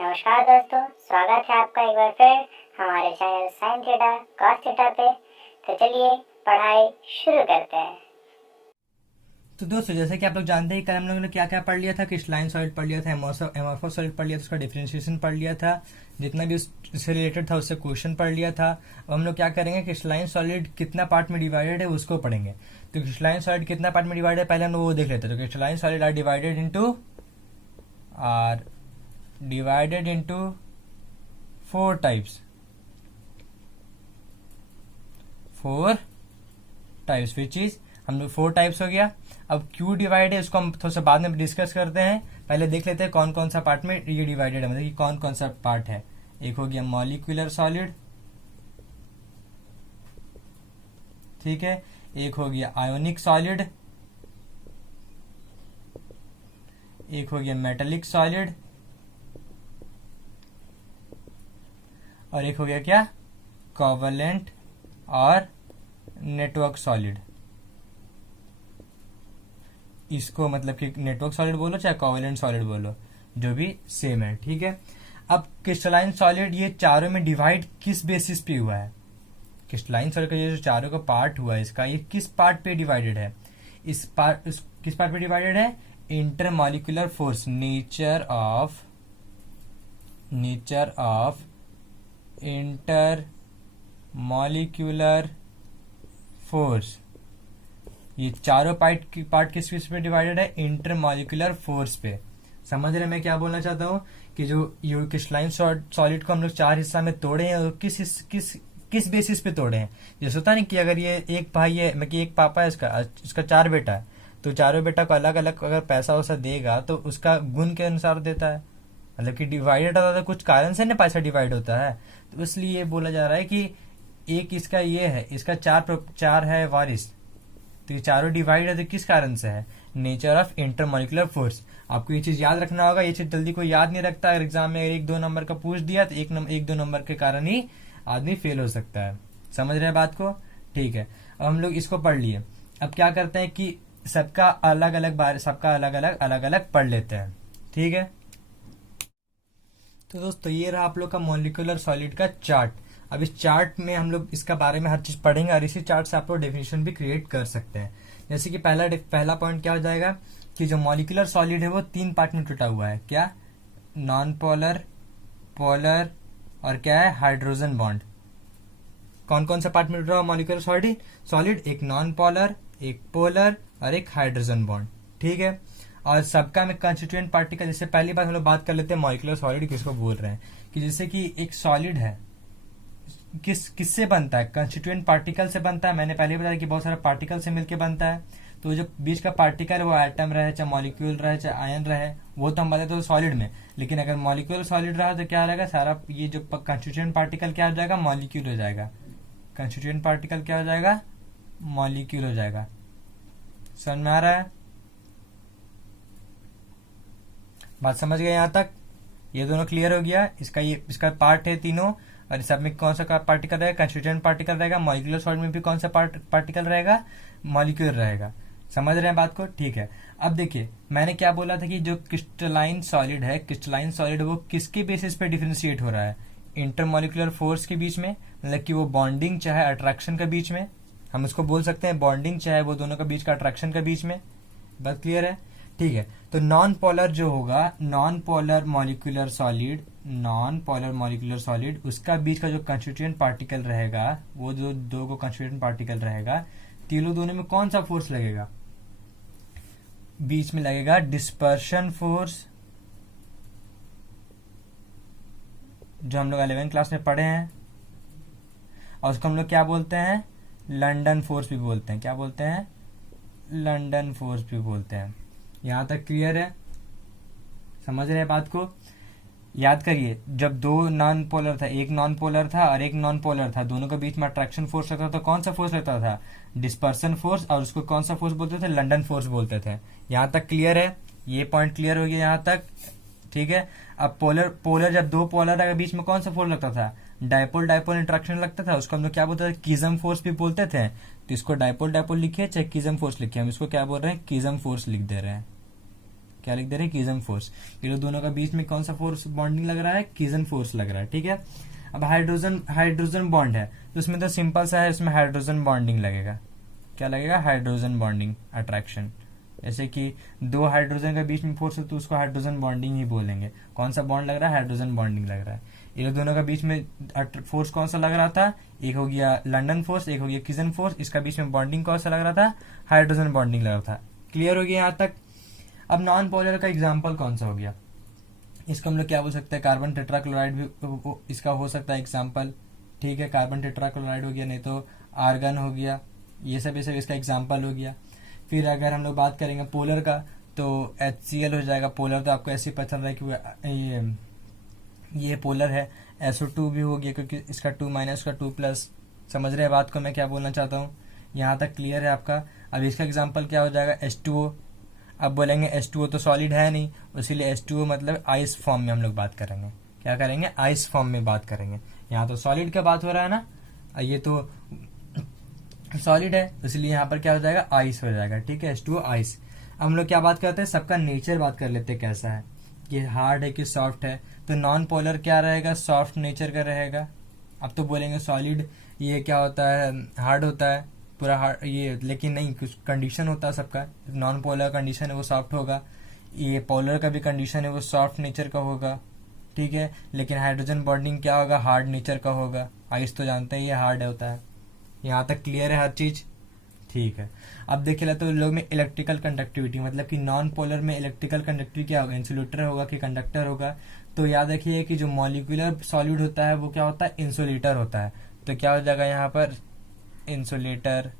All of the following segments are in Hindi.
नमस्कार दोस्तों, स्वागत है आपका एक बार फिर हमारे channel sine theta cos theta पे। तो चलिए पढ़ाई शुरू करते हैं। तो दोस्तों, जैसे कि आप लोग जानते हैं, कल हम लोगों ने क्या क्या पढ़ लिया था। क्रिस्टलाइन सॉलिड पढ़ लिया था, एमोर्फोस सॉलिड पढ़ लिया था, उसका डिफरेंशिएशन पढ़ लिया था, जितना भी उससे रिलेटेड था उससे क्वेश्चन पढ़ लिया था। अब हम लोग क्या करेंगे, क्रिस्टलाइन सॉलिड कितना पार्ट में डिवाइडेड है उसको पढ़ेंगे। तो क्रिस्टलाइन सॉलिड कितना पार्ट में डिवाइडेड है पहले हम लोग वो देख लेते हैं। तो crystalline solid are divided into 4 types which is हम लोग 4 टाइप्स हो गया। अब क्यू डिवाइड है, उसको हम थोड़ा सा बाद में डिस्कस करते हैं। पहले देख लेते हैं कौन कौन सा पार्ट में ये डिवाइडेड है, मतलब कि कौन कौन सा पार्ट है। एक हो गया मॉलिक्यूलर सॉलिड, ठीक है। एक हो गया आयोनिक सॉलिड, एक हो गया मेटेलिक सॉलिड, और एक हो गया क्या, कोवलेंट और नेटवर्क सॉलिड। इसको मतलब कि नेटवर्क सॉलिड बोलो चाहे कोवलेंट सॉलिड बोलो, जो भी सेम है, ठीक है। अब क्रिस्टलाइन सॉलिड ये चारों में डिवाइड किस बेसिस पे हुआ है। क्रिस्टलाइन सॉलिड का ये जो चारों का पार्ट हुआ है इसका, ये किस पार्ट पे डिवाइडेड है। किस पार्ट पे डिवाइडेड है, intermolecular force, nature of inter molecular force. ये चारों पार्ट किस पे डिवाइडेड है, इंटरमॉलिक्यूलर फोर्स पे। समझ रहे मैं क्या बोलना चाहता हूँ कि जो ये क्रिस्टलाइन सॉलिड को हम लोग 4 हिस्सा में तोड़े हैं, और किस बेसिस पे तोड़े हैं। जैसे होता नहीं कि अगर ये एक भाई है, मतलब कि एक पापा है, इसका 4 बेटा है, तो चारों बेटा को अलग अलग अगर पैसा वैसा देगा तो उसका गुण के अनुसार देता है। मतलब कि डिवाइडेड होता है, कुछ कारण से ना पैसा डिवाइड होता है। तो इसलिए बोला जा रहा है कि एक इसका ये है, इसका चार है वारिस, तो ये चारों डिवाइड है तो किस कारण से है, नेचर ऑफ इंटरमॉलिक्यूलर फोर्स। आपको ये चीज याद रखना होगा, ये चीज जल्दी कोई याद नहीं रखता। अगर एग्जाम में 1-2 नंबर का पूछ दिया तो 1-2 नंबर के कारण ही आदमी फेल हो सकता है। समझ रहे हैं बात को, ठीक है। अब हम लोग इसको पढ़ लिए। अब क्या करते हैं कि सबका अलग अलग पढ़ लेते हैं, ठीक है। तो दोस्तों, ये रहा आप लोग का मॉलिक्यूलर सॉलिड का चार्ट। अब इस चार्ट में हम लोग इसका बारे में हर चीज पढ़ेंगे, और इसी चार्ट से आप लोग डेफिनेशन भी क्रिएट कर सकते हैं। जैसे कि पहला पॉइंट क्या हो जाएगा कि जो मॉलिक्यूलर सॉलिड है वो 3 पार्ट में टूटा हुआ है। क्या, नॉन पोलर, पोलर और क्या है, हाइड्रोजन बॉन्ड। कौन कौन सा पार्ट में टूटा हुआ मॉलिक्यूलर सॉलिड, एक नॉन पोलर, एक पोलर और एक हाइड्रोजन बॉन्ड, ठीक है। और सबका में कंस्टिट्यूएंट पार्टिकल, जैसे पहली बात हम लोग बात कर लेते हैं मॉलिक्यूलर सॉलिड किसको बोल रहे हैं। कि जैसे कि एक सॉलिड है, किससे बनता है, कंस्टिट्यूएंट पार्टिकल से बनता है। मैंने पहले ही बताया कि बहुत सारे पार्टिकल से मिलकर बनता है। तो जो बीच का पार्टिकल है वो एटम रहे, चाहे मॉलिक्यूल रहे, चाहे आयन रहे, वो तो हम बताते हैं सॉलिड में। लेकिन अगर मॉलिक्यूल सॉलिड रहा तो क्या रहेगा, सारा ये जो कंस्टिट्यूएंट पार्टिकल क्या हो जाएगा, मॉलिक्यूल हो जाएगा। कंस्टिट्यूएंट पार्टिकल क्या हो जाएगा, मॉलिक्यूल हो जाएगा। समझ में आ रहा है, बात समझ गए यहाँ तक। ये दोनों क्लियर हो गया। इसका पार्ट है तीनों, और सब में कौन सा पार्टिकल रहेगा, कंस्टिट्यूएंट पार्टिकल रहेगा। मॉलिक्यूलर सॉलिड में भी कौन सा पार्टिकल रहेगा, मॉलिक्यूल रहेगा। समझ रहे हैं बात को, ठीक है। अब देखिए मैंने क्या बोला था कि जो क्रिस्टलाइन सॉलिड वो किसके बेसिस पे डिफरेंशिएट हो रहा है, इंटरमॉलिक्यूलर फोर्स के बीच में। मतलब कि वो बॉन्डिंग चाहे अट्रैक्शन के बीच में, हम उसको बोल सकते हैं बॉन्डिंग, चाहे वो दोनों के बीच का अट्रैक्शन के बीच में। बात क्लियर है, ठीक है। तो नॉन पोलर जो होगा, नॉन पोलर मॉलिक्यूलर सॉलिड, उसका बीच का जो कंस्टिट्यूएंट पार्टिकल रहेगा, वो जो दो को कंस्टिट्यूएंट पार्टिकल रहेगा, तीनों दोनों में कौन सा फोर्स लगेगा, बीच में लगेगा डिस्पर्शन फोर्स, जो हम लोग 11वीं क्लास में पढ़े हैं। और उसको हम लोग क्या बोलते हैं, लंदन फोर्स भी बोलते हैं। क्या बोलते हैं, लंदन फोर्स भी बोलते हैं। यहां तक क्लियर है, समझ रहे हैं बात को। याद करिए, जब दो नॉन पोलर था, एक नॉन पोलर था और एक नॉन पोलर था, दोनों के बीच में अट्रैक्शन फोर्स लगता था, कौन सा फोर्स लगता था, डिस्पर्सन फोर्स। और उसको कौन सा फोर्स बोलते थे, लंदन फोर्स बोलते थे। यहां तक क्लियर है, ये पॉइंट क्लियर हो गया यहां तक, ठीक है। अब पोलर जब दो पोलर के बीच में कौन सा फोर्स लगता था, डायपोल इंट्रैक्शन लगता था, उसको हम लोग क्या बोलते थे, किज्म फोर्स भी बोलते थे। तो इसको डायपोल लिखिए चाहे किज्म फोर्स लिखिए, हम इसको क्या बोल रहे हैं, किज्म फोर्स लिख दे रहे हैं। क्या लिख दे रहे हैं, कीजन फोर्स। ये दोनों का बीच में कौन सा फोर्स बॉन्डिंग लग रहा है, कीजन फोर्स लग रहा है, ठीक है। अब हाइड्रोजन बॉन्ड है तो उसमें तो सिंपल सा है, इसमें हाइड्रोजन बॉन्डिंग लगेगा। क्या लगेगा, हाइड्रोजन बॉन्डिंग अट्रैक्शन। जैसे कि दो हाइड्रोजन के बीच में फोर्स है तो उसको हाइड्रोजन बॉन्डिंग ही बोलेंगे। कौन सा बॉन्ड लग रहा है, हाइड्रोजन बॉन्डिंग लग रहा है। ये दोनों का बीच में फोर्स कौन सा लग रहा था, एक हो गया लंदन फोर्स, एक हो गया कीजन फोर्स। इसका बीच में बॉन्डिंग कौन सा लग रहा था, हाइड्रोजन बॉन्डिंग लग रहा था। क्लियर हो गया यहाँ तक। अब नॉन पोलर का एग्जाम्पल कौन सा हो गया, इसको हम लोग क्या बोल सकते हैं, कार्बन टेट्राक्लोराइड भी इसका हो सकता है एग्जाम्पल, ठीक है। कार्बन टेट्राक्लोराइड हो गया, नहीं तो आर्गन हो गया, ये सब इसका एग्जाम्पल हो गया। फिर अगर हम लोग बात करेंगे पोलर का तो HCl हो जाएगा। पोलर तो आपको ऐसे ही पता चल रहा है कि ये पोलर है। SO2 भी हो गया क्योंकि इसका 2- इसका 2+। समझ रहे हैं बात को मैं क्या बोलना चाहता हूँ, यहाँ तक क्लियर है आपका। अब इसका एग्जाम्पल क्या हो जाएगा, H2O। अब बोलेंगे H2O तो सॉलिड है नहीं, इसीलिए H2O मतलब आइस फॉर्म में हम लोग बात करेंगे। क्या करेंगे, आइस फॉर्म में बात करेंगे। यहाँ तो सॉलिड का बात हो रहा है ना, ये तो सॉलिड है इसलिए यहाँ पर क्या हो जाएगा, आइस हो जाएगा, ठीक है। H2O ice. अब हम लोग क्या बात करते हैं, सबका नेचर बात कर लेते हैं कैसा है, कि हार्ड है कि सॉफ्ट है। तो नॉन पोलर क्या रहेगा, सॉफ्ट नेचर का रहेगा। अब तो बोलेंगे सॉलिड ये क्या होता है, हार्ड होता है पूरा हार्ड ये, लेकिन नहीं, कुछ कंडीशन होता है सबका। नॉन पोलर कंडीशन है वो सॉफ्ट होगा, ये पोलर का भी कंडीशन है वो सॉफ्ट नेचर का होगा, ठीक है। लेकिन हाइड्रोजन बॉन्डिंग क्या होगा, हार्ड नेचर का होगा। आइस तो जानते हैं ये हार्ड होता है। यहाँ तक क्लियर है हर चीज, ठीक है। अब देखिए तो लोग में इलेक्ट्रिकल कंडक्टिविटी, मतलब कि नॉन पोलर में इलेक्ट्रिकल कंडक्टिविटी क्या होगा, इंसुलेटर होगा कि कंडक्टर होगा। तो याद रखिए कि जो मॉलिक्यूलर सॉलिड होता है वो क्या होता है, इंसुलेटर होता है। तो क्या हो जाएगा यहाँ पर, इंसुलेटर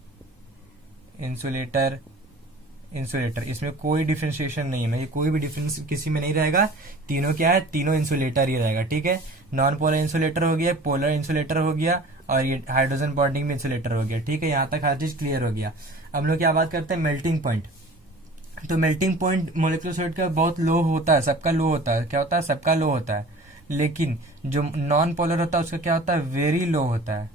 इंसुलेटर इंसुलेटर। इसमें कोई डिफ्रेंशिएशन नहीं है, कोई भी डिफरेंस किसी में नहीं रहेगा। तीनों क्या है, तीनों इंसुलेटर ही रहेगा, ठीक है। नॉन पोलर इंसुलेटर हो गया, पोलर इंसुलेटर हो गया, और ये हाइड्रोजन बॉन्डिंग में इंसुलेटर हो गया, ठीक है। यहाँ तक हर चीज क्लियर हो गया। अब लोग क्या बात करते हैं, मेल्टिंग पॉइंट। तो मेल्टिंग पॉइंट मॉलिक्यूलर सॉलिड का बहुत लो होता है, सबका लो होता है। क्या होता है, सबका लो होता है। लेकिन जो नॉन पोलर होता है उसका क्या होता है, वेरी लो होता है।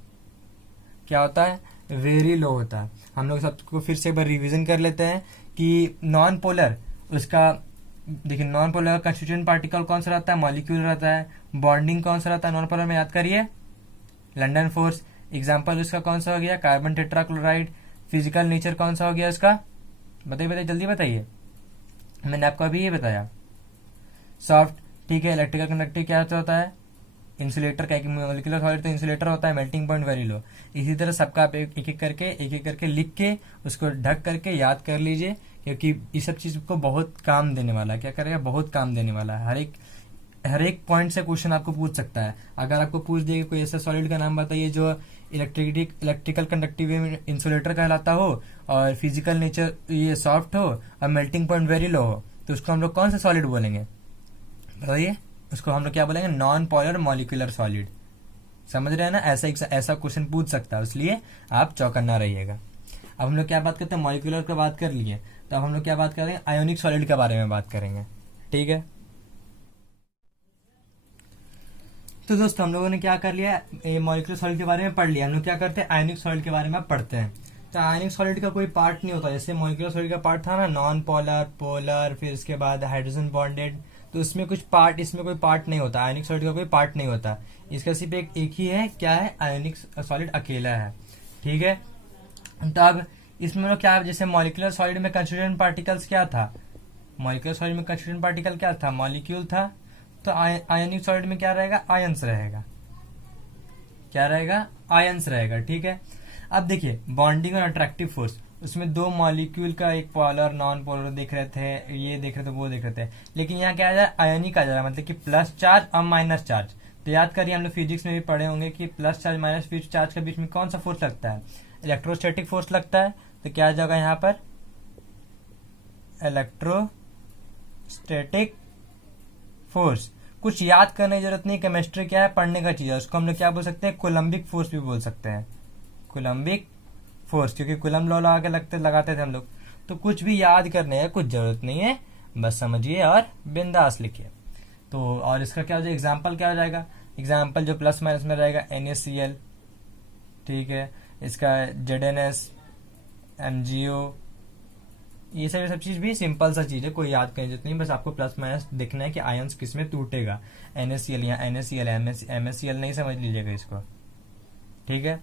क्या होता है, वेरी लो होता है। हम लोग सबको फिर से एक बार रिविजन कर लेते हैं कि नॉन पोलर उसका, देखिए नॉन पोलर का कंस्टिट्यूएंट पार्टिकल कौन सा रहता है, मॉलिक्यूल रहता है। बॉन्डिंग कौन सा रहता है नॉन पोलर में, याद करिए, लंदन फोर्स। एग्जाम्पल उसका कौन सा हो गया, कार्बन टेट्राक्लोराइड। फिजिकल नेचर कौन सा हो गया उसका, बताइए जल्दी बताइए, मैंने आपको अभी ये बताया, सॉफ्ट, ठीक है। इलेक्ट्रिकल कंडक्टिव क्या होता है, इंसुलेटर। क्या मॉलिक्यूलर सॉलिड तो इंसुलेटर होता है। Melting point very low. इसी तरह सबका आप एक एक करके लिख के उसको ढक करके याद कर लीजिए, क्योंकि इस सब चीज को बहुत काम देने वाला है। क्या करेगा, बहुत काम देने वाला है। हर एक पॉइंट से क्वेश्चन आपको पूछ सकता है। अगर आपको पूछ देगा कोई ऐसा सॉलिड का नाम बताइए जो इलेक्ट्रिकल कंडक्टिव इंसुलेटर कहलाता हो, और फिजिकल नेचर ये सॉफ्ट हो, और मेल्टिंग पॉइंट वेरी लो हो, तो उसको हम लोग कौन सा सॉलिड बोलेंगे, बताइए। उसको हम लोग क्या बोलेंगे, नॉन पोलर मॉलिक्यूलर सॉलिड। समझ रहे हैं ना, ऐसा क्वेश्चन पूछ सकता है, इसलिए आप चौकन्ना रहिएगा। अब हम लोग क्या बात करते हैं, मॉलिक्यूलर का बात कर लिए, तो अब हम लोग क्या बात करेंगे, आयोनिक सॉलिड के बारे में बात करेंगे, ठीक है। तो दोस्तों हम लोगों ने क्या कर लिया, मॉलिक्यूलर सॉलिड के बारे में पढ़ लिया। हम लोग क्या करते हैं, आयोनिक सॉलिड के बारे में पढ़ते हैं। तो आयोनिक सॉलिड का कोई पार्ट नहीं होता, जैसे मॉलिक्यूलर सॉलिड का पार्ट था ना, नॉन पोलर, पोलर, फिर उसके बाद हाइड्रोजन बॉन्डेड। तो उसमें कुछ पार्ट, इसमें कोई पार्ट नहीं होता। आयोनिक सॉलिड का कोई पार्ट नहीं होता। इसका सिर्फ एक ही है, क्या है, आयोनिक सॉलिड अकेला है, ठीक है। तो अब इसमें लोग क्या, जैसे मॉलिक्यूलर सॉलिड में कंस्टिट्यूएंट पार्टिकल्स क्या था, मॉलिक्यूलर सॉलिड में कंस्टिट्यूएंट पार्टिकल क्या था, मॉलिक्यूल था। तो आयोनिक सॉलिड में क्या रहेगा, आयंस रहेगा। क्या रहेगा, आयंस रहेगा, ठीक है। अब देखिए बॉन्डिंग और अट्रैक्टिव फोर्स, उसमें दो मॉलिक्यूल का एक पोलर नॉन पोलर देख रहे थे, ये देख रहे थे, वो देख रहे थे। लेकिन यहाँ क्या आ जाए, आयनिक आ जा रहा है, मतलब कि प्लस चार्ज और माइनस चार्ज। तो याद करिए, हम लोग फिजिक्स में भी पढ़े होंगे कि प्लस चार्ज माइनस चार्ज के बीच में कौन सा फोर्स लगता है, इलेक्ट्रोस्टैटिक फोर्स लगता है। तो क्या आ जाएगा यहाँ पर, इलेक्ट्रोस्टैटिक फोर्स। कुछ याद करने की जरूरत नहीं, केमिस्ट्री क्या है, पढ़ने का चीज है। उसको हम लोग क्या बोल सकते हैं, कोलम्बिक फोर्स भी बोल सकते हैं, कोलम्बिक फोर्स, क्योंकि कुलम लॉ लगाते थे हम लोग। तो कुछ भी याद करने का कुछ जरूरत नहीं है, बस समझिए और बिंदास लिखिए। तो और इसका क्या हो जाएगा, एग्जाम्पल क्या हो जाएगा, एग्जाम्पल जो प्लस माइनस में रहेगा NaCl, ठीक है। इसका ZnS, MgO, ये सब चीज भी सिंपल सा चीज है, कोई याद करने जरूरत नहीं, बस आपको प्लस माइनस देखना है कि आयंस किस में टूटेगा। NaCl यहाँ NaCl है, MsCl नहीं समझ लीजिएगा इसको, ठीक है।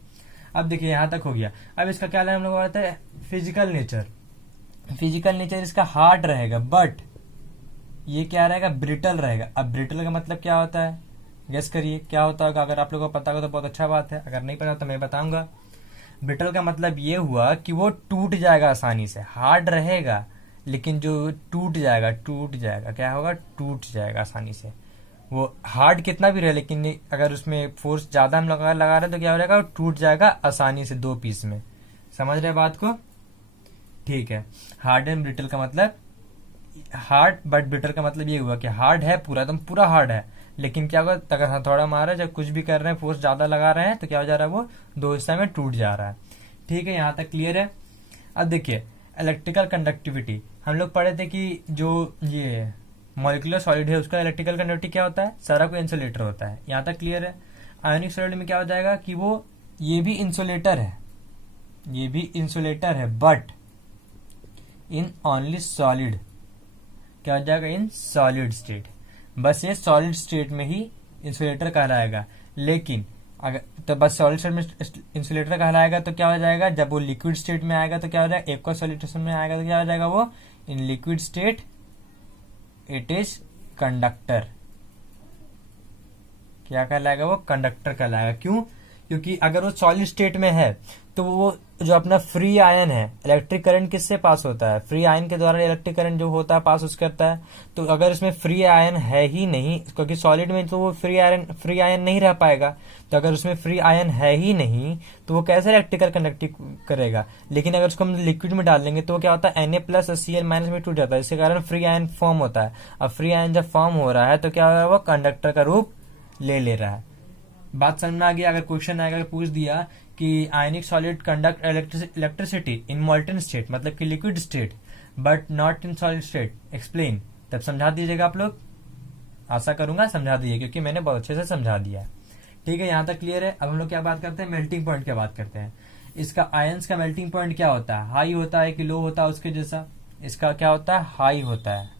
अब देखिए यहाँ तक हो गया। अब इसका क्या हम लोग बताते हैं फिजिकल नेचर। फिजिकल नेचर इसका हार्ड रहेगा, बट ये क्या रहेगा, ब्रिटल रहेगा। अब ब्रिटल का मतलब क्या होता है, गेस करिए क्या होता होगा। अगर आप लोगों को पता होगा तो बहुत अच्छा बात है, अगर नहीं पता तो मैं बताऊंगा। ब्रिटल का मतलब ये हुआ कि वो टूट जाएगा आसानी से। हार्ड रहेगा लेकिन जो टूट जाएगा, क्या होगा, टूट जाएगा आसानी से। वो हार्ड कितना भी रहे लेकिन अगर उसमें फोर्स ज्यादा हम लगा रहे हैं तो क्या हो जाएगा, टूट जाएगा आसानी से 2 पीस में। समझ रहे बात को, ठीक है। हार्ड एंड ब्रिटल का मतलब, हार्ड बट ब्रिटल का मतलब ये हुआ कि हार्ड है पूरा, एकदम पूरा हार्ड है, लेकिन क्या होगा, अगर हथौड़ा मारा जब कुछ भी कर रहे हैं, फोर्स ज्यादा लगा रहे हैं तो क्या हो जा रहा है, वो 2 हिस्से में टूट जा रहा है। ठीक है, यहाँ तक क्लियर है। अब देखिए इलेक्ट्रिकल कंडक्टिविटी, हम लोग पढ़े थे कि जो ये मॉलिक्यूलर सॉलिड है उसका इलेक्ट्रिकल कंडक्टिविटी क्या होता है, सारा कोई इंसुलेटर होता है। यहाँ तक क्लियर है। आयनिक सॉलिड में क्या हो जाएगा कि वो ये भी इंसुलेटर है, बट इन ओनली सॉलिड, क्या हो जाएगा, इन सॉलिड स्टेट। बस ये सॉलिड स्टेट में ही इंसुलेटर कहलाएगा। लेकिन अगर तो बस सॉलिड स्टेट में इंसुलेटर कहलाएगा तो क्या हो जाएगा, जब वो लिक्विड स्टेट में आएगा तो क्या हो जाएगा, एक्वा सॉलिडेशन में आएगा तो क्या हो जाएगा, वो in liquid state it is conductor. क्या कहलाएगा, वो कंडक्टर कहलाएगा। क्यों, क्योंकि अगर वो सॉलिड स्टेट में है तो वो जो अपना फ्री आयन है, इलेक्ट्रिक करंट किससे पास होता है, फ्री आयन के द्वारा इलेक्ट्रिक करंट जो होता है पास उस करता है। तो अगर इसमें फ्री आयन है ही नहीं, क्योंकि सॉलिड में तो वो फ्री आयन नहीं रह पाएगा, तो अगर उसमें फ्री आयन है ही नहीं तो वो कैसे इलेक्ट्रिकल कंडक्टिव करेगा। लेकिन अगर उसको हम लिक्विड में डाल देंगे तो वो क्या होता है, Na+ और Cl- में टूट जाता है, इसके कारण फ्री आयन फॉर्म होता है। अब फ्री आयन जब फॉर्म हो रहा है तो क्या हो रहा है, वो कंडक्टर का रूप ले रहा है। बात समझ में आ गई। अगर क्वेश्चन आएगा पूछ दिया कि आयनिक solid conduct electricity in मॉल्टन state, मतलब कि liquid state, but not in solid state, explain, तब समझा दीजिएगा आप लोग। आशा करूंगा समझा दीजिए, क्योंकि मैंने बहुत अच्छे से समझा दिया है। ठीक है, यहाँ तक क्लियर है। अब हम लोग क्या बात करते हैं, मेल्टिंग पॉइंट की बात करते हैं। इसका आयंस का मेल्टिंग पॉइंट क्या होता है, हाई होता है कि लो होता है उसके जैसा। इसका क्या होता है, हाई होता है।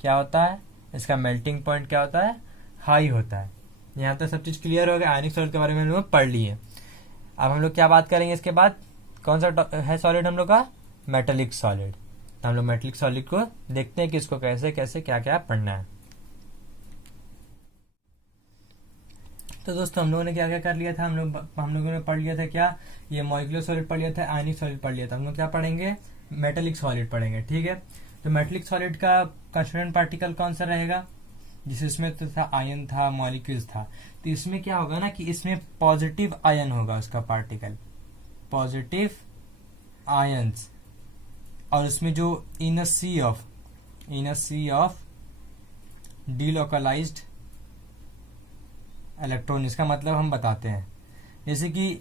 क्या होता है, इसका मेल्टिंग पॉइंट क्या होता है, हाई होता है। यहाँ तक सब चीज क्लियर हो गया। आयनिक सॉलिड के बारे में हम लोग पढ़ लिए। अब हम लोग क्या बात करेंगे इसके बाद, कौन सा है सॉलिड हम लोग का, मेटेलिक सॉलिड। तो हम लोग मेटेलिक सॉलिड को देखते हैं कि इसको कैसे कैसे क्या क्या पढ़ना है। तो दोस्तों हम लोगों ने क्या क्या कर लिया था, हम लोगों ने पढ़ लिया था क्या, ये मॉलिक्यूलर सॉलिड पढ़ लिया था, आयनिक सॉलिड पढ़ लिया था। हम लोग क्या पढ़ेंगे, मेटेलिक सॉलिड पढ़ेंगे। ठीक है, तो मेटेलिक सॉलिड का कंस्टिट्यूएंट पार्टिकल कौन सा रहेगा, जिसे इसमें तो था आयन था, मॉलिक्यूल्स था। तो इसमें क्या होगा ना कि इसमें पॉजिटिव आयन होगा उसका पार्टिकल, पॉजिटिव आयंस। और इसमें जो इन सी ऑफ डीलोकलाइज्ड इलेक्ट्रॉन, इसका मतलब हम बताते हैं। जैसे कि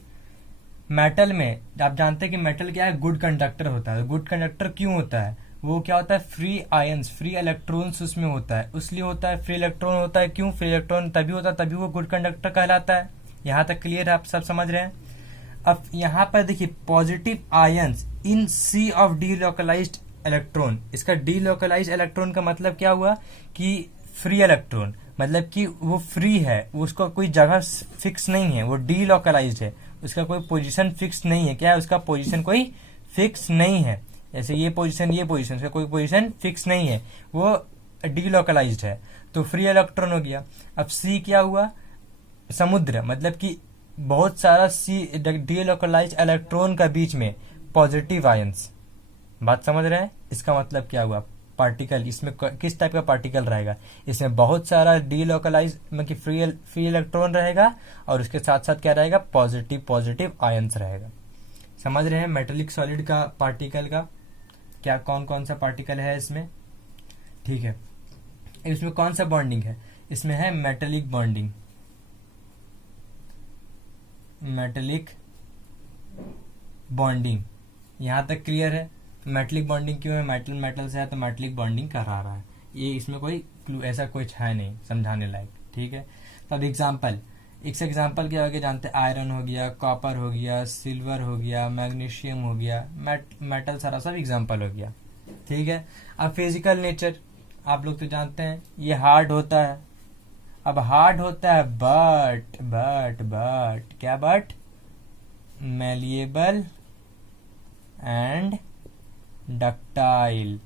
मेटल में आप जानते हैं कि मेटल क्या है, गुड कंडक्टर होता है। गुड कंडक्टर क्यों होता है, वो क्या होता है, फ्री आयंस, फ्री इलेक्ट्रॉन्स उसमें होता है, इसलिए होता है। फ्री इलेक्ट्रॉन होता है, क्यों, फ्री इलेक्ट्रॉन तभी होता है, तभी वो गुड कंडक्टर कहलाता है। यहाँ तक क्लियर है, आप सब समझ रहे हैं। अब यहाँ पर देखिए positive ions in sea of delocalised electron. इसका डीलोकलाइज्ड इलेक्ट्रॉन का मतलब क्या हुआ कि फ्री इलेक्ट्रॉन, मतलब कि वो फ्री है, उसका कोई जगह फिक्स नहीं है, वो डीलोकलाइज्ड है, उसका कोई पोजीशन फिक्स नहीं है। क्या है, उसका पोजीशन कोई फिक्स नहीं है। जैसे ये पोजीशन उसका कोई पोजीशन फिक्स नहीं है, वो डीलोकलाइज्ड है, तो फ्री इलेक्ट्रॉन हो गया। अब सी क्या हुआ, समुद्र, मतलब कि बहुत सारा सी डीलोकलाइज्ड इलेक्ट्रॉन का बीच में पॉजिटिव आयंस। बात समझ रहे हैं, इसका मतलब क्या हुआ, पार्टिकल, इसमें किस टाइप का पार्टिकल रहेगा, इसमें बहुत सारा डीलोकलाइज मतलब फ्री इलेक्ट्रॉन रहेगा, और उसके साथ साथ क्या रहेगा, पॉजिटिव आयंस रहेगा। समझ रहे हैं मेटेलिक सॉलिड का पार्टिकल का क्या, कौन कौन सा पार्टिकल है इसमें। ठीक है, इसमें कौन सा बॉन्डिंग है, इसमें है मेटेलिक बॉन्डिंग, मेटेलिक बॉन्डिंग। यहां तक क्लियर है। मेटेलिक बॉन्डिंग क्यों है, मेटल से है तो मेटेलिक बॉन्डिंग करा रहा है। ये इसमें कोई क्लू ऐसा कुछ है नहीं समझाने लायक। ठीक है, तो अब एग्जाम्पल, एक से एग्जाम्पल क्या हो गया जानते हैं, आयरन हो गया, कॉपर हो गया, सिल्वर हो गया, मैग्नीशियम हो गया, मेटल सारा सब एग्जाम्पल हो गया। ठीक है। अब फिजिकल नेचर आप लोग तो जानते हैं, ये हार्ड होता है। अब हार्ड होता है बट क्या, but malleable and ductile.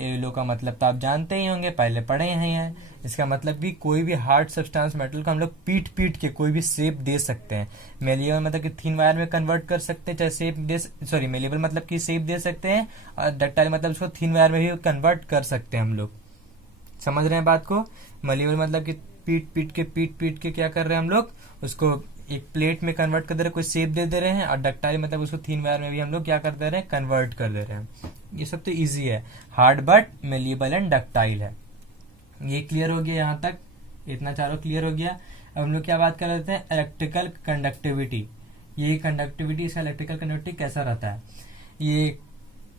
Alloy का मतलब तो आप जानते ही होंगे, पहले पढ़े हैं। इसका मतलब कि कोई भी हार्ड सब्सटेंस मेटल को हम लोग पीट के कोई भी शेप दे सकते हैं। मेलिएबल मतलब कि थिन वायर में कन्वर्ट कर सकते हैं, चाहे शेप दे, सॉरी मेलिएबल मतलब कि शेप दे सकते हैं, और डक्टाइल मतलब उसको थिन वायर में भी कन्वर्ट कर सकते हैं हम लोग। समझ रहे हैं बात को? मेलिएबल मतलब कि पीट के क्या कर रहे हैं हम लोग, उसको एक प्लेट में कन्वर्ट कर दे रहे हैं, कोई शेप दे रहे हैं। और डक्टाइल मतलब उसको थिन वायर में भी हम लोग क्या कर दे रहे हैं, कन्वर्ट कर दे रहे हैं। ये सब तो इजी है, hard but malleable and ductile है। ये क्लियर हो गया यहाँ तक, इतना चारों क्लियर हो गया। अब हम लोग क्या बात कर रहे थे, इलेक्ट्रिकल कंडक्टिविटी। ये कंडक्टिविटी, इसका इलेक्ट्रिकल कंडक्टिविटी कैसा रहता है, ये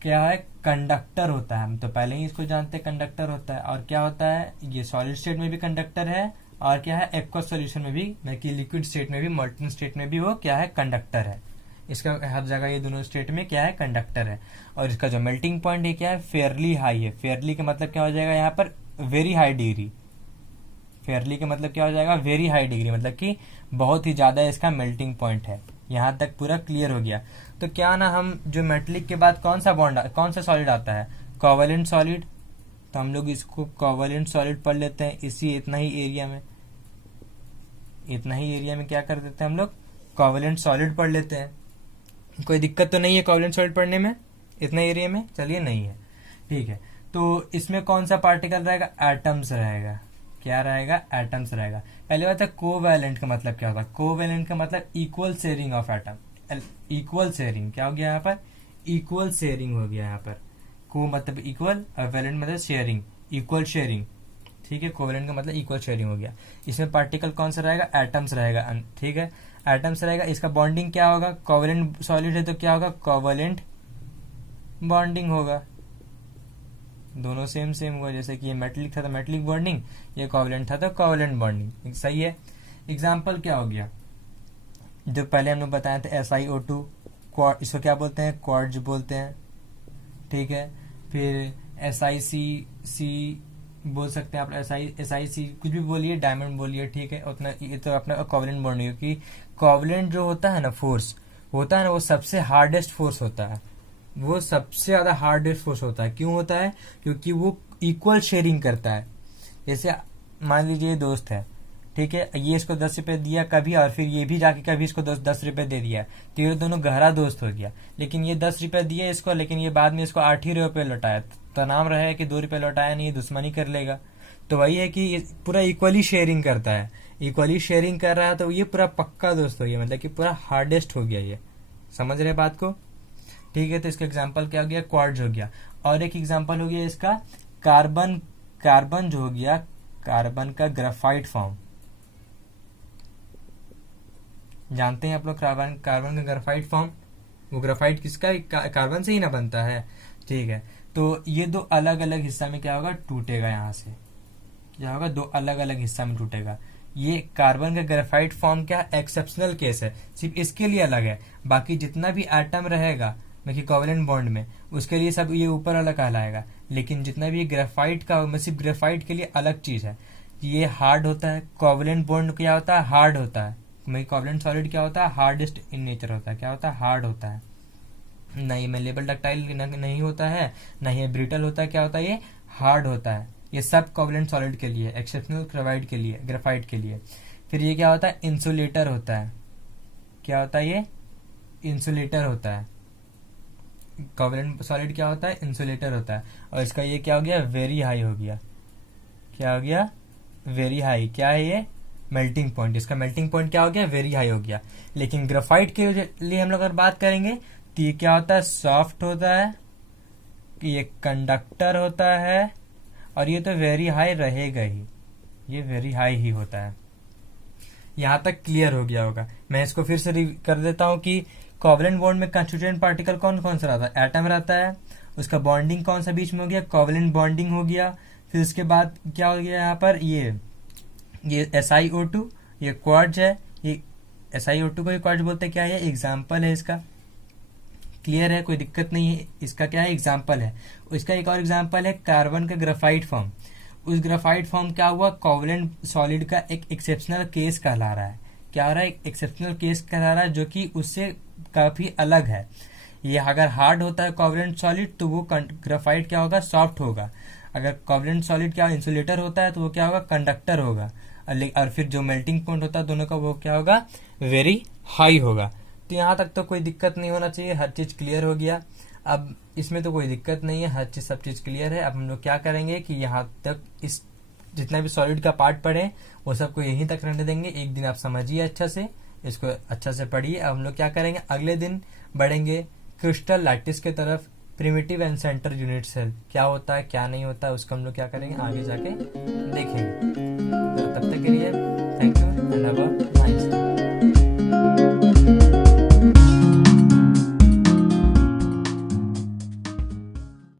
क्या है, कंडक्टर होता है। हम तो पहले ही इसको जानते हैं, कंडक्टर होता है। और क्या होता है, ये सॉलिड स्टेट में भी कंडक्टर है, और क्या है, एक्वस सॉल्यूशन में भी, मतलब कि लिक्विड स्टेट में भी, मोल्टन स्टेट में भी वो क्या है, कंडक्टर है। इसका हर जगह ये दोनों स्टेट में क्या है, कंडक्टर है। और इसका जो मेल्टिंग पॉइंट है क्या है, फेयरली हाई है। फेयरली का मतलब क्या हो जाएगा यहाँ पर, वेरी हाई डिग्री। फेयरली का मतलब क्या हो जाएगा, वेरी हाई डिग्री, मतलब कि बहुत ही ज्यादा इसका मेल्टिंग पॉइंट है। यहाँ तक पूरा क्लियर हो गया। तो क्या ना, हम जो मेटलिक के बाद कौन सा सॉलिड आता है, कोवेलेंट सॉलिड। तो हम लोग इसको कोवेलेंट सॉलिड पढ़ लेते हैं। इतना ही एरिया में क्या कर देते हैं हम लोग, कोवेलेंट सॉलिड पढ़ लेते हैं। कोई दिक्कत तो नहीं है कोवेलेंट सॉलिड पढ़ने में, इतना एरिया में? चलिए नहीं है, ठीक है। तो इसमें कौन सा पार्टिकल रहेगा, एटम्स रहेगा। क्या रहेगा, एटम्स रहेगा। पहले बात है, कोवैलेंट का मतलब क्या होता है, कोवैलेंट का मतलब equal sharing of atom. Equal sharing क्या हो गया यहाँ पर, इक्वल शेयरिंग हो गया यहाँ पर। को मतलब इक्वल, और वैलेंट मतलब शेयरिंग, इक्वल शेयरिंग। ठीक है, कोवैलेंट का मतलब इक्वल शेयरिंग हो गया। इसमें पार्टिकल कौन सा रहेगा, एटम्स रहेगा। ठीक है, एटम्स रहेगा। इसका बॉन्डिंग क्या होगा, कोवैलेंट सॉलिड है तो क्या होगा, कोवैलेंट बॉन्डिंग होगा। दोनों सेम होगा, जैसे कि ये मेटलिक था तो मेटलिक बॉन्डिंग, ये कोवैलेंट था तो कोवैलेंट बॉन्डिंग। सही है। एग्जाम्पल क्या हो गया, जो पहले हम लोग बताए थे, SiO2, इसको क्या बोलते हैं, क्वार्ट्ज बोलते हैं। ठीक है, फिर SiC बोल सकते हैं आप, SiC कुछ भी बोलिए, डायमंड बोलिए, ठीक है। उतना ये तो अपना कोवैलेंट बॉन्डिंग है, कि कोवैलेंट जो होता है ना, फोर्स होता है ना, वो सबसे हार्डेस्ट फोर्स होता है। वो सबसे ज्यादा हार्डेस्ट फोर्स होता है। क्यों होता है, क्योंकि वो इक्वल शेयरिंग करता है। जैसे मान लीजिए दोस्त है, ठीक है, ये इसको 10 रुपए दिया कभी, और फिर ये भी जाके कभी इसको 10 रुपए दे दिया, तो ये दोनों गहरा दोस्त हो गया। लेकिन ये 10 रुपए दिए इसको, लेकिन ये बाद में इसको 8 ही रुपए लौटाया, तो नाम रहा है कि 2 रुपए लौटाया नहीं, दुश्मनी कर लेगा। तो वही है कि ये पूरा इक्वली शेयरिंग करता है। इक्वली शेयरिंग कर रहा है तो ये पूरा पक्का दोस्त हो गया, मतलब कि पूरा हार्डेस्ट हो गया ये। समझ रहे बात को? ठीक है, तो इसका एग्जाम्पल क्या हो गया, क्वार्ट्ज हो गया। और एक एग्जाम्पल हो गया इसका कार्बन जो हो गया, कार्बन का ग्राफाइट फॉर्म। जानते हैं आप लोग कार्बन का ग्राफाइट फॉर्म, वो ग्राफाइट किसका, कार्बन से ही ना बनता है। ठीक है, तो ये दो अलग अलग हिस्सा में क्या होगा, टूटेगा। यहाँ से क्या होगा, दो अलग अलग हिस्सा में टूटेगा। ये कार्बन का ग्राफाइट फॉर्म क्या एक्सेप्शनल केस है, सिर्फ इसके लिए अलग है। बाकी जितना भी एटम रहेगा मतलब कोवैलेंट बॉन्ड में, उसके लिए सब ये ऊपर अलग कहलाएगा। लेकिन जितना भी ग्रेफाइट का, सिर्फ ग्रेफाइट के लिए अलग चीज है। ये हार्ड होता है, कोवैलेंट बॉन्ड क्या होता है, हार्ड होता है। कोवैलेंट सॉलिड क्या होता है, हार्डेस्ट इन नेचर होता है। क्या होता है, हार्ड होता है। ना ये मेलेबल डक्टाइल नहीं होता है, ना ये ब्रिटल होता है। क्या होता है, ये हार्ड होता है। ये सब कोवैलेंट सॉलिड के लिए, एक्सेप्शनल ग्रेफाइट के लिए, ग्रेफाइट के लिए। फिर ये क्या होता है, इंसुलेटर होता है। क्या होता है, ये इंसुलेटर होता है। कोवैलेंट सॉलिड क्या होता है, इंसुलेटर होता है। और इसका ये क्या हो गया, वेरी हाई हो गया। क्या हो गया, वेरी हाई। क्या है ये, मेल्टिंग पॉइंट। इसका मेल्टिंग पॉइंट क्या हो गया, वेरी हाई हो गया। लेकिन ग्रेफाइट के लिए हम लोग अगर बात करेंगे तो ये क्या होता है, सॉफ्ट होता है, ये कंडक्टर होता है, और ये तो वेरी हाई रहेगा ही, ये वेरी हाई ही होता है। यहां तक क्लियर हो गया होगा। मैं इसको फिर से कर देता हूं कि कोवैलेंट बॉन्ड में कंस्टिट्यूएंट पार्टिकल कौन कौन सा रहता है, एटम रहता है। उसका बॉन्डिंग कौन सा बीच में हो गया, कोवैलेंट बॉन्डिंग हो गया। फिर उसके बाद क्या हो गया यहाँ पर, ये SiO2, ये क्वार्ट्ज है। ये SiO2 को क्वार्ट्ज बोलते हैं। क्या है, एग्जाम्पल है इसका, क्लियर है, कोई दिक्कत नहीं है। इसका क्या है, एग्जाम्पल है। इसका एक और एग्जाम्पल है कार्बन का ग्राफाइट फॉर्म। उस ग्राफाइट फॉर्म क्या हुआ, कोवलेंट सॉलिड का एक एक्सेप्शनल केस कहला रहा है। क्या हो रहा है, एक एक्सेप्शनल केस कहला रहा है जो कि उससे काफी अलग है। ये अगर हार्ड होता है कोवलेंट सॉलिड तो वो ग्राफाइट क्या होगा, सॉफ्ट होगा। अगर कोवलेंट सॉलिड क्या इंसुलेटर होता है तो वो क्या होगा, कंडक्टर होगा। और फिर जो मेल्टिंग पॉइंट होता है दोनों का, वो क्या होगा, वेरी हाई होगा। तो यहाँ तक तो कोई दिक्कत नहीं होना चाहिए, हर चीज क्लियर हो गया। अब इसमें तो कोई दिक्कत नहीं है, हर चीज सब चीज क्लियर है। अब हम लोग क्या करेंगे कि यहाँ तक इस जितना भी सॉलिड का पार्ट पढ़े वो सबको यहीं तक रहने देंगे। एक दिन आप समझिए अच्छा से, इसको अच्छा से पढ़िए। अब हम लोग क्या करेंगे, अगले दिन बढ़ेंगे क्रिस्टल लैटिस के तरफ, primitive and centre unit cell क्या होता है क्या नहीं होता है, उसको हम लोग क्या करेंगे आगे जाके देखेंगे। तो तब तक के लिए thank you and have a